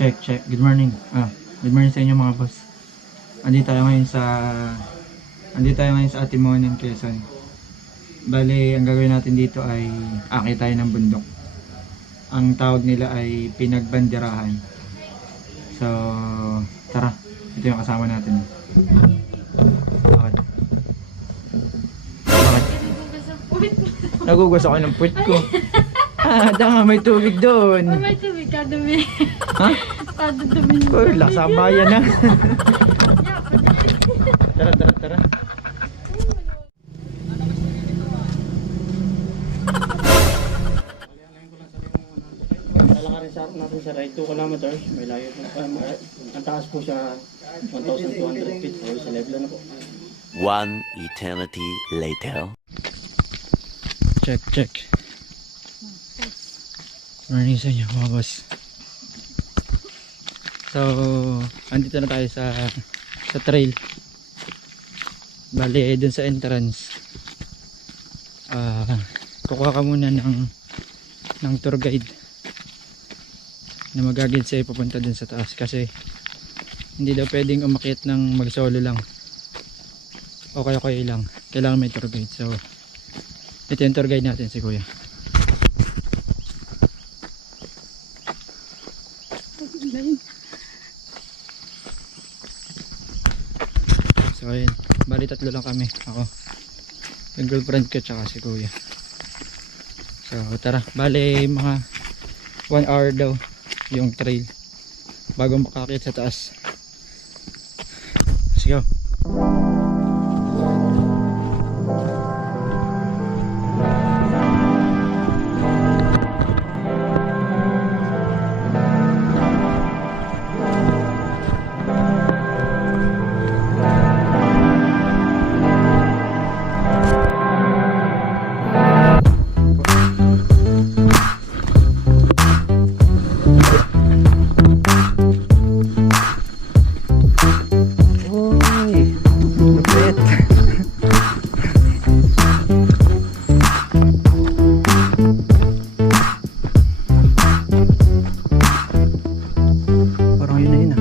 Check. Good morning. Good morning sa inyo mga boss. Andito tayo ngayon sa Atimonan Quezon. Bale, ang gagawin natin dito ay akit tayo ng bundok. Ang tawag nila ay Pinagbanderahan. So, tara. Ito yung kasama natin. Bakit? Nagugas ako ng puwit ko. Tama, may tubig doon. May tubig, kadumi. Ha? Kadumi. Uy, lasabayan na. Tara. Lalakarin natin sa ride 2 kilometers. May layo po. Ang taas po siya 1,200 feet. So, sa level na po. One eternity later. Check. Morning sa inyo mga boss. So, andito na tayo sa trail. Bali, dun sa entrance. Kukuha ka muna ng tour guide na mag-guide sa'yo papunta dun sa taas. Kasi, hindi daw pwedeng umakyat ng mag-solo lang. O kayo lang. Kailangan may tour guide. So, ito yung tour guide natin si Kuya. So ayun, bali tatlo lang kami. Ako, yung girlfriend ko tsaka si Kuya. So tara, bali mga 1 hour daw yung trail bago makakit sa taas. Let's go.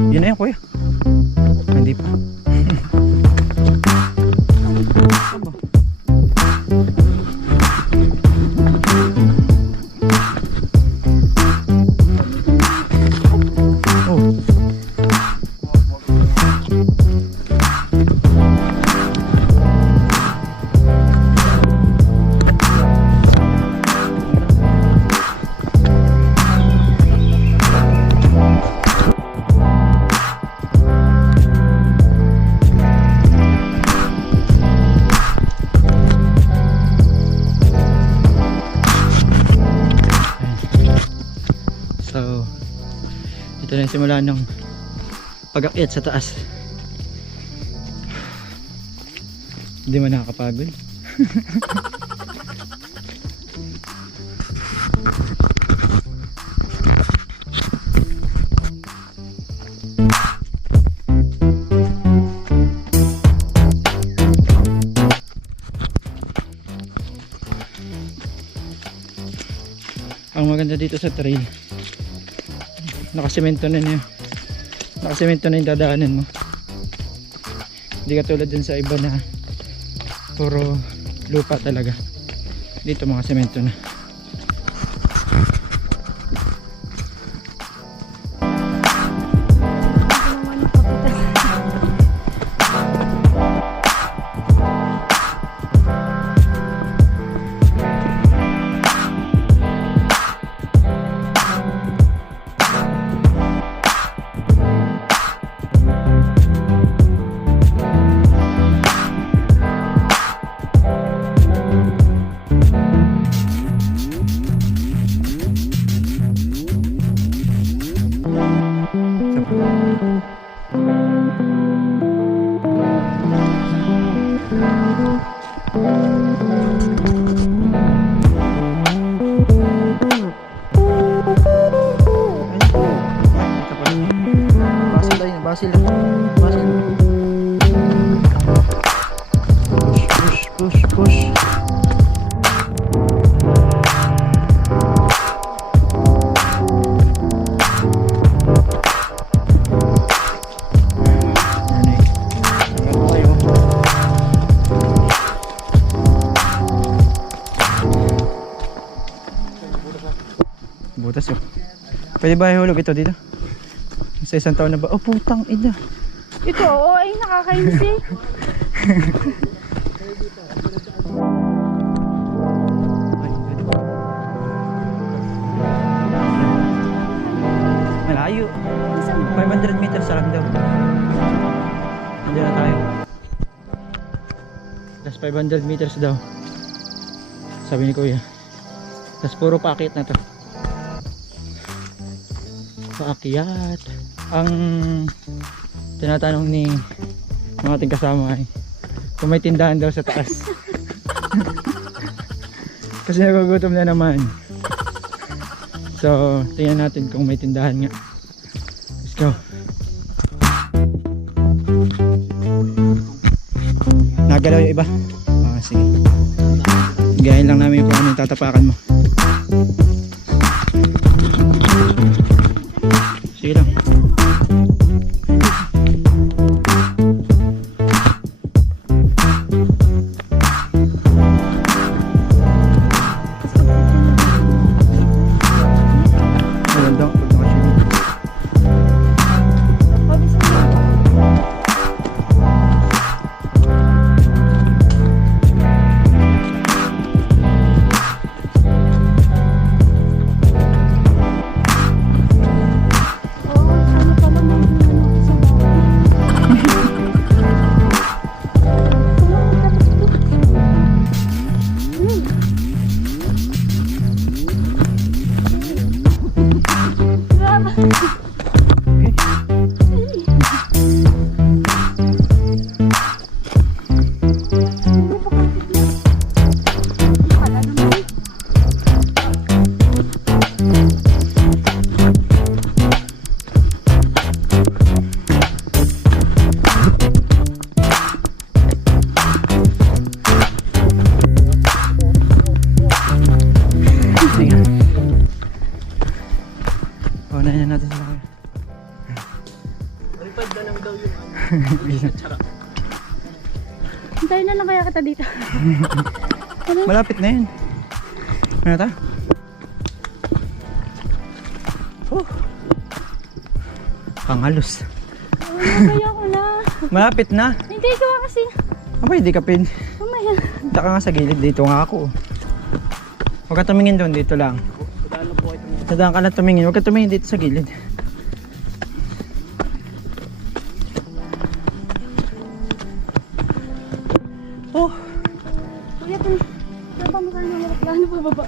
Yun na yan, Kuya. Hindi pa. So, ito na yung simula ng pag-akyat sa taas. Hindi man nakakapagod. Ang maganda dito sa trail, nakasemento na yung dadaanan mo. Hindi katulad dun sa iba na puro lupa talaga. Dito mga semento na. Basil. Push. Pwede ba ihulog ito dito? Sa isang taon na ba? Oh, putang ina. Ito, oo, ay nakakainis eh. Malayo. 500 meters sa lang daw. Nandiyan na tayo. Plus 500 meters daw. Sabi ni kuya. Tapos puro paakit na to. Paakyat. Ang tinatanong ni mga ating kasama ay kung may tindahan daw sa taas. Kasi nagugutom na naman. So tingnan natin kung may tindahan nga. Let's go. Nagalaw yung iba. Sige. Gayahin lang namin kung ano yung tatapakan mo. Sige lang. Hintayin na lang kaya kita dito. Malapit na yun. Ano ta? Pangalos. Kaya ko na. Malapit na. Hindi ko kasi. Aba, hindi ka pin. Mamaya. Dito ka nga sa gilid. Dito nga ako. Huwag ka tumingin doon. Dito lang. Sadaan ka lang tumingin. Huwag ka tumingin dito sa gilid. Oh. Kuya, pa mo kayo ng plano pa baba.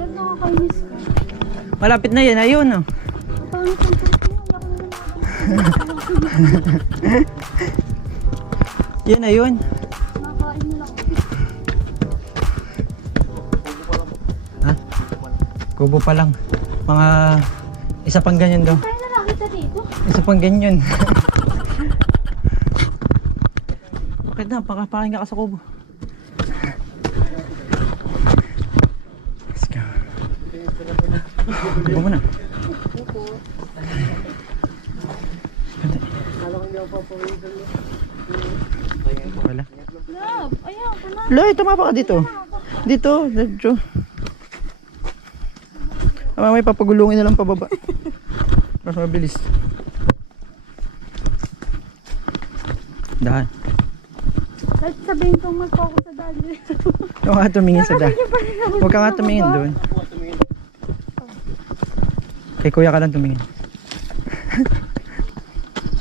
Nakakainis ka. Malapit na yan. Ayun. Oh. Pangit ang Yan na yun. nakakain nila ako. Ha? Kubo pa lang. Mga isa pang ganyan daw. Kaya na nakita dito. Isa pang ganyan. Bakit na? Pakinggan ka sa kubo. Let's go. Kubo mo na. Wala. Love, ayaw ka na. Loy, tumapa ka dito. Dito, dito. May papagulungin na lang pababa. Mas mabilis. Dahan. Kahit sabihin kong mag-focus sa dali. Huwag ka tumingin sa dahan. Huwag ka nga tumingin doon. Kay kuya ka lang tumingin.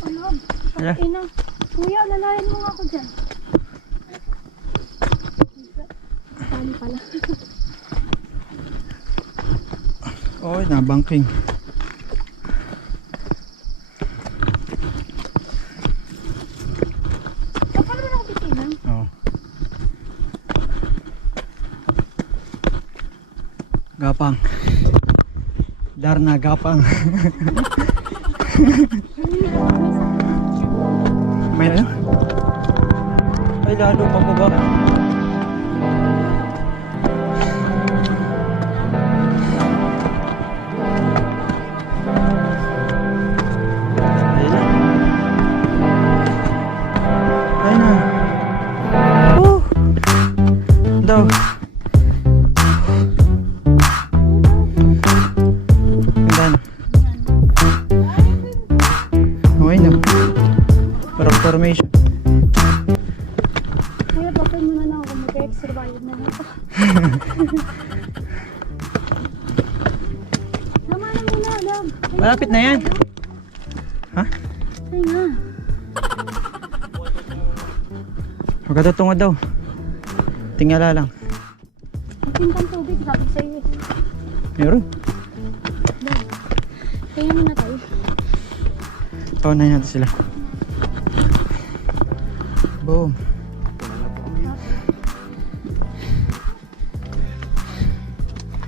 Love, Hala. ina. Kuya, lalayan mo nga ako dyan. Tali pala. Oy, nabangking. Paano mo ako titinan? Oo. Gapang. Darna gapang. May ano? Ay, lalo pababa. Ayun na. daw. Ganda. Okay no. Parang formation. Kuya, bakit mo na lang ako mag-extra bayad na ito. Tama na muna, Dam. Malapit na yan. Ha? Ay nga. Huwag ka tutungod daw. Tingala lang. Pintang tubig, sabi sa'yo eh. Meron. Dam, kaya mo na tayo. Paunahin natin sila. Boom.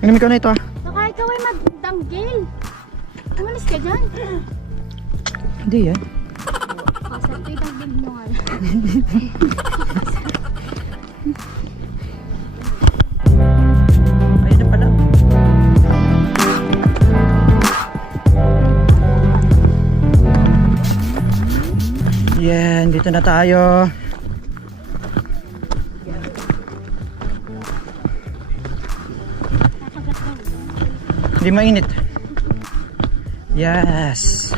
Inumin ko na ito ah. Baka ikaw ay magdanggil. Umalis ka dyan. Hindi yan. Kasal ko itanggil mo nga. Ayun na pala. Yan, dito na tayo. Hindi mainit. Yes.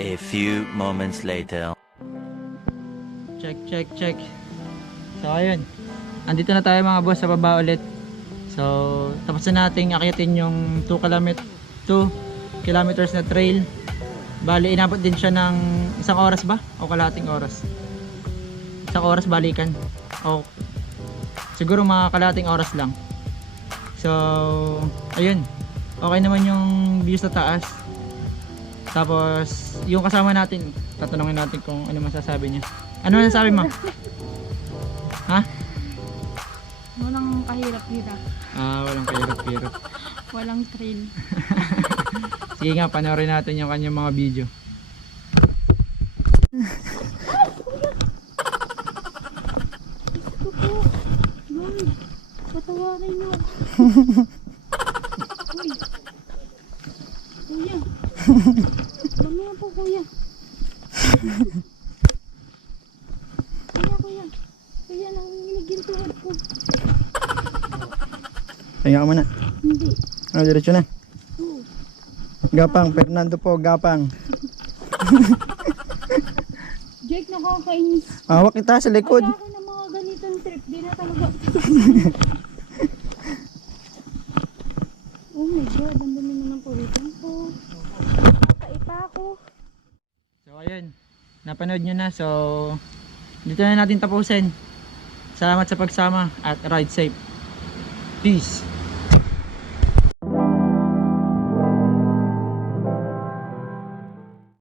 A few moments later. Check. So ayun. Andito na tayo mga boss sa baba ulit. So tapos na nating akyatin yung 2 kilometers na trail. Bali inabot din siya ng 1 oras ba? O kalahating oras? 1 oras balikan. O siguro mga kalahating oras lang. So ayun. Okay naman yung views sa taas. Tapos yung kasama natin, tatanungin natin kung ano masasabi niya. Ano masasabi mo? Ha? Walang kahirap-hirap. Walang kahirap-hirap. Walang thrill. Sige nga, panoorin natin yung kanyang mga video. Uy, patawarin niyo. Uy. Kuya. Mamaya po, kuya. Kuya. Kuya, nanginginig yung tuhod ko. Pahinga ka muna. Hindi. Diretso na. Oo. Gapang, Fernando po, gapang. Jake, nakakainis. Hawak kita sa likod. Ayoko ng mga ganitong trip. Di na talaga. Oh my God, ang dami na ng pawisan ko. Nakaipa ako. So ayun, napanood nyo na. So dito na natin tapusin. Salamat sa pagsama at ride safe. Peace.